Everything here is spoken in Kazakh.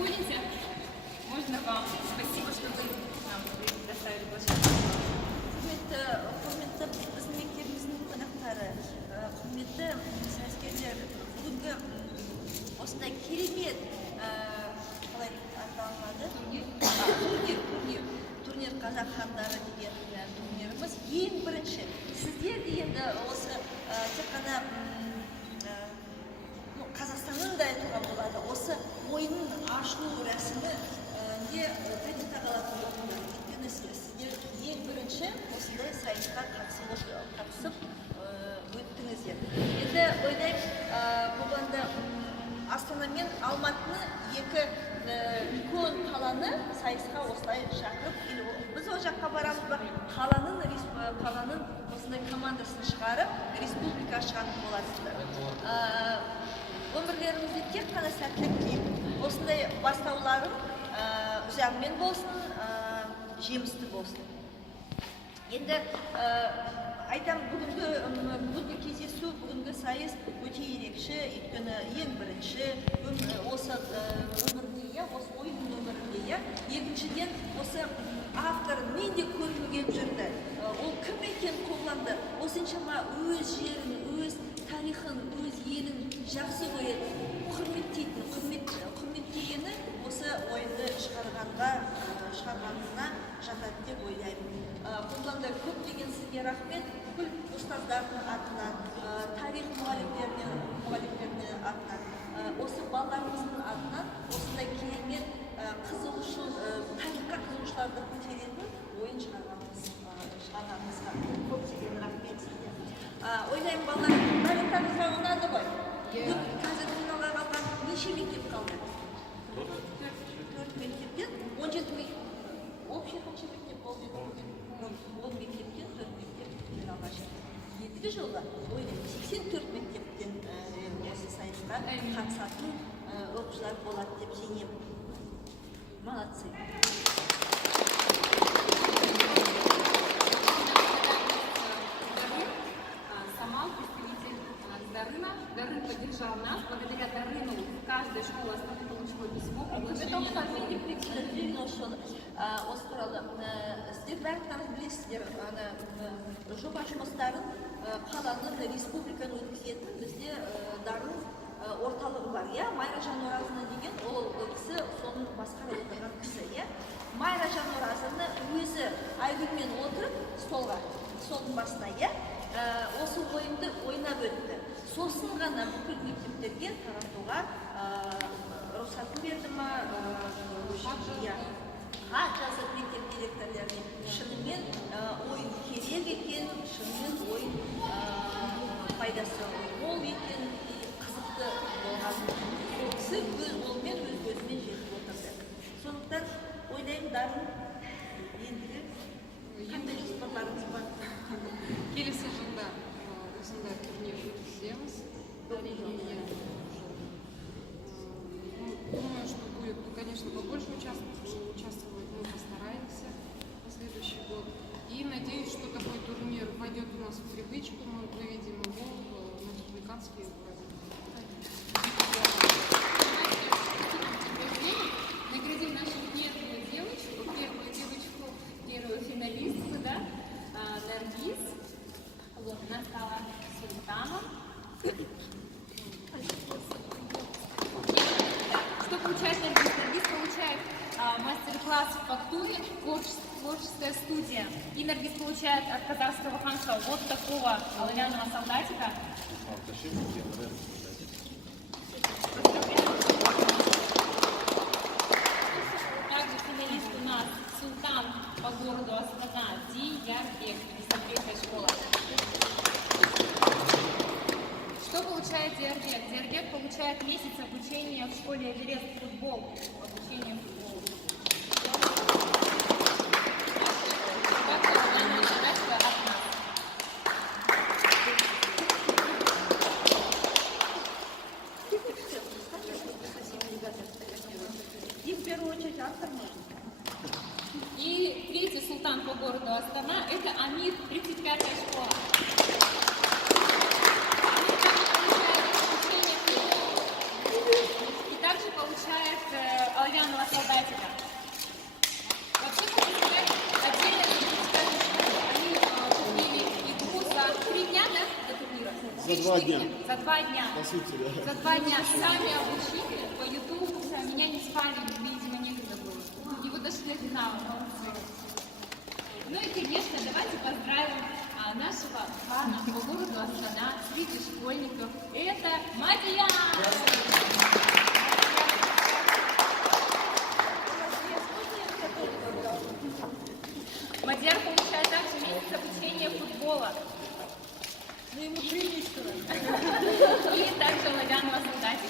заходите. Можно вам. Спасибо, что вы нам предоставили площадку. Құрметті біздің мектебіміздің қонақтары, құрметті саяскерлер, бүгінгі осындай керемет қалай аталынады турнир қазақ хандары деген турниріміз ең бірінші. Сіздер енді осы тек қана Қазақстанның да айтуға болады, осы ойынның ашылу рәсімі не қайда тағалатын болыңдар. Өйткені сіздер ең бірінші осындай сайысқа қатысып өттіңіздер. Енді ойлаймын, болғанда Астана мен Алматыны екі үлкен қаланы сайысқа осылай шақырып, біз ол жаққа барамыз ба, қаланың осындай командасын шығарып, республика шығатын боласыздар. Өмірлеріңізде тек қана сәттілік тілеймін. Осындай бастауларым ұзағымен болсын, жемісті болсын. Енді айтам, бүгінгі кездесу, бүгінгі сайыс өте ерекше, өйткені ең бірінші осы өмірінде, осы ойын өмірінде, екіншіден осы авторын мен де көргім келіп жүрді. Ол кім екен қолданды, осыншама өз жерін, өз тарихын, өз елін жақсы көреді, құрметтегені осы ойынды шығарғанына жатады деп ойлаймын. Қолданда көптеген сізге рахмет, бүкіл ұстаздардың атынан, тарих мұғалімдерінің атынан, осы балаларымыздың атынан осындай керемет тарихқа қызығушыларды көтеретін ойын шығарғанымызға көптеген рахмет сізге. Ойлаймын, балаларым, бәріңізге ұнады ғой? Қазір финалға қалған неше мектеп қалды? 4 мектептен, 17 мектеп. Общий қанша мектеп болды? 10 мектептен 4 мектеп финалға шықты. Ендігі жылда ойлаймын, 84 мектептен осы сайысқа қатысатын оқушылар болады деп сенемін. Молодцы. Дарын поддержал нас. Благодаря Дарыну каждая школа получила письмо, приглашение. Осы туралы сіздер бәріңіз білесіздер, жоба жұмыстарын қаланың республиканы өткізетін бізде Дарын орталығы бар. Майра Жаноразовна деген ол кісі соның басқарып отырған кісі. Майра Жаноразовна өзі айгүлмен отырып столдың басына осы ойынды ойнап өтті. Сосын ғана бүкіл мектептерге таратуға рұқсатын берді ма, хат жазып мектеп директорларына. Шынымен ойын керек екен, шынымен ойын пайдасы мол екен, қызықты болған. Ол кісі өз қолымен, өз көзімен жетіп отырды. Сондықтан ойлаймын, Дарын ендігі қандай жоспарларыңыз бар? Келесі жылда осындай турнир өткіземіз. Думаю, что будет, конечно, побольше участвовать, мы постараемся на следующий год. И надеюсь, что такой турнир войдет у нас в привычку, мы выведем его на республиканские уровни. Наградим нашу первую финалистку, да? Наргиз. Вот, она стала султаном. Что получает Наргиз? Наргиз получает мастер-класс в фактуре, творческая студия. И Наргиз получает от казахского ханства вот такого оловянного солдатика. Также финалист у нас султан по городу Астана Диярбек, 53-я школа. Что получает Диярбек? Диярбек получает месяц обучения в школе Эверест футбол. Обучение футболу. И в первую очередь автор нужен. И третий султан по городу Астана – это Амир, 35-я школа. И также получает создателя. Вообще, хочу сказать, отдельно скажу, что они купили игру за 3 дня, да, до турнира? За 2 дня. За 2 дня. По сути, да. За 2 дня сами обучили по ютубу, меня не спали, видимо, некогда было. И вот дошли до финала, молодцы. Ну и, конечно, давайте поздравим нашего фана по городу Астана среди школьников. Это Мадьяр! Мадьяр получает также месяц обучения футбола. Ну ему 3 месяца. И также Ладяну создатель